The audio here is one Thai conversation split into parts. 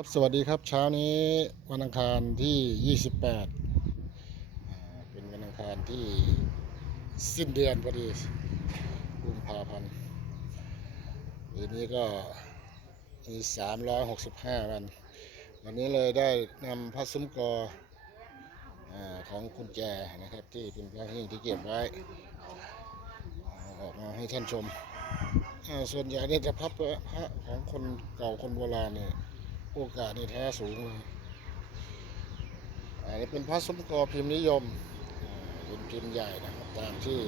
ครับสวัสดีครับเช้านี้วันอังคารที่ 28 เป็นวันอังคารที่สิ้นเดือนพอดีกุมภาพันธ์ปีนี้ก็มี 365 วัน วันนี้เลยได้นำพระซุ้มกออของคุณแจนะครับ ที่เป็นพระหิ้งที่เก็บไว้ออกมาให้ท่านชม ส่วนใหญ่เนี่ยจะพับพระของคนเก่าคนโบราณเนี่ย โอกาสนี่แท้สูงเลยอันนี้เป็นพระสมกอพิมพ์นิยมเป็นพิมพ์ใหญ่นะครับตามที่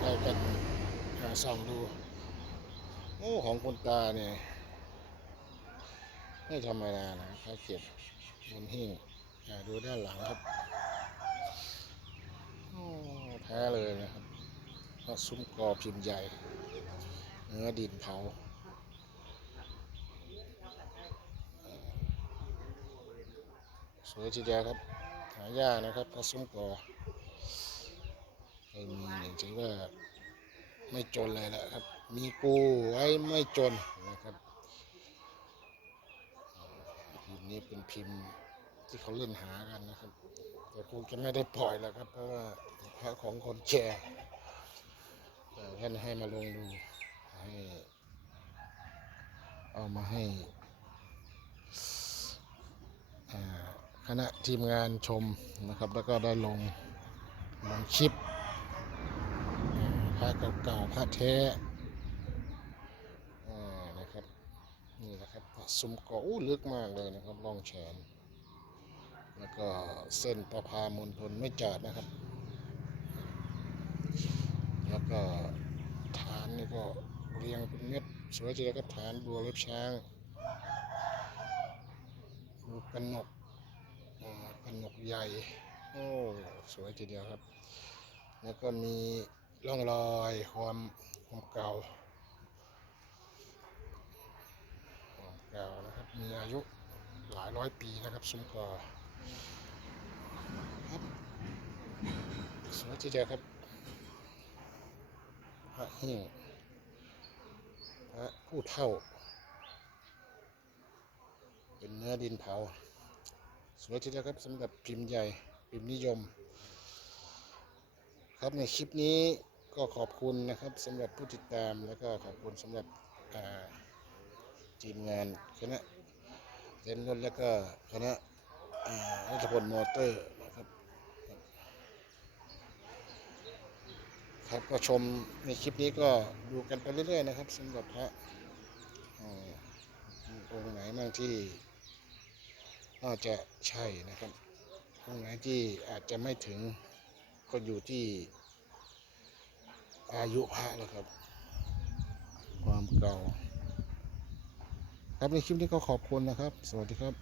ได้เป็นอ่าส่องดูโอ้ของคุณตาเนี่ยไม่ธรรมดานะเขาเก็บบนหิ้งอ่ดูด้านหลังครับโอ้แท้เลยนะครับพระซุ้มกอพิมพ์ใหญ่ เนื้อดินเผา สวยทีเดียวครับ หายากนะครับพระซุ้มกอไม่มีอย่างที่ว่าไม่จนเลยแหละครับ มีกูไว้ไม่จนนะครับพิมพ์นี้เป็นพิมพ์ที่เขาเล่นหากันนะครับแต่คงจะไม่ได้ปล่อยแล้วครับ เพราะว่าพระของคนแชร์แต่ท่านให้มาลงดูให้เอามาให้ อ่า คณะทีมงานชมนะครับ แล้วก็ได้ลงลงคลิปอ่าพระเก่าๆพระแท้นะครับนี่นะครับพระซุ้มกาะอู้ลึกมากเลยนะครับล่องแขนแล้วก็เส้นประพามณฑลไม่จอดนะครับ แล้วก็ฐานนี่ก็เรียงเป็นเม็ดสวยจริงครับฐานบัวเล็บช้างดูกันหนก อ่าเป็นนกใหญ่ โอ้สวยทีเดียวครับ แล้วก็มีร่องรอยความความเก่าความเก่านะครับ มีอายุหลายร้อยปีนะครับซุ้มกอครับสวยทีเดียวครับพระหิ้งพระผู้เท่า เป็นเนื้อดินเผา สวยทีเดียวครับสำหรับพิมพ์ใหญ่พิมพ์นิยม ครับในคลิปนี้ก็ขอบคุณนะครับสำหรับผู้ติดตามแล้วก็ขอบคุณสำหรับทีมงานคณะเต้นรถแล้วก็คณะรัชพลมอเตอร์นะครับครับก็ชมในคลิปนี้ก็ดูกันไปเรื่อยๆนะครับสำหรับพระอ่าองค์ไหนบ้างที่ น่าจะใช่นะครับ ตรงไหนที่อาจจะไม่ถึงก็อยู่ที่อายุพระแล้วครับ ความเก่า ครับในคลิปนี้ก็ขอบคุณนะครับ สวัสดีครับ